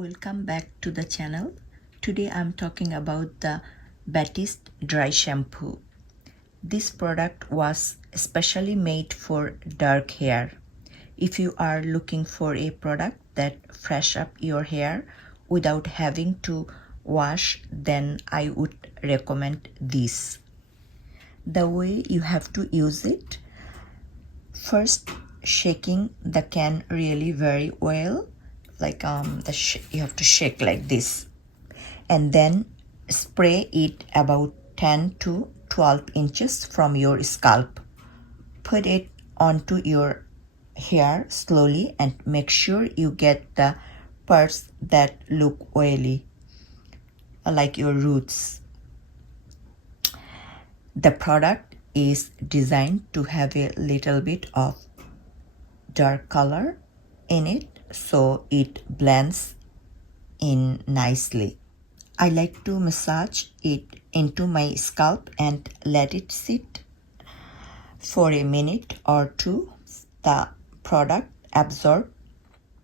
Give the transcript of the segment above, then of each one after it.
Welcome back to the channel. Today I'm talking about the Batiste dry shampoo. This product was specially made for dark hair. If you are looking for a product that fresh up your hair without having to wash, then I would recommend this. The way you have to use it: first, shaking the can really very well, like you have to shake like this, and then spray it about 10 to 12 inches from your scalp. Put it onto your hair slowly and make sure you get the parts that look oily, like your roots. The product is designed to have a little bit of dark color in it, so it blends in nicely. I like to massage it into my scalp and let it sit for a minute or two. The product absorbs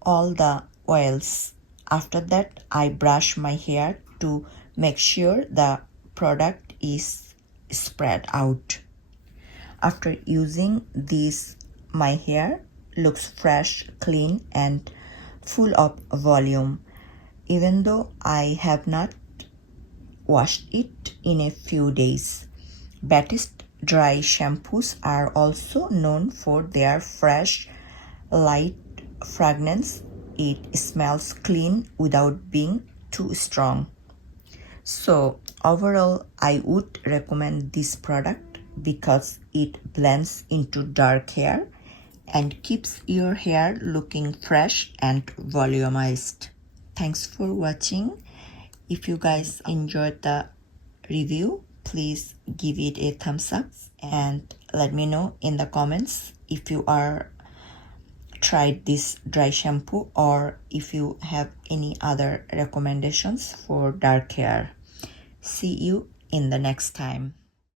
all the oils. After that, I brush my hair to make sure the product is spread out. After using this, my hair looks fresh, clean, and full of volume, even though I have not washed it in a few days. Batiste dry shampoos are also known for their fresh, light fragrance. It smells clean without being too strong. So overall, I would recommend this product because it blends into dark hair and keeps your hair looking fresh and volumized. Thanks for watching. If you guys enjoyed the review, please give it a thumbs up and let me know in the comments if you are tried this dry shampoo or if you have any other recommendations for dark hair. See you in the next time.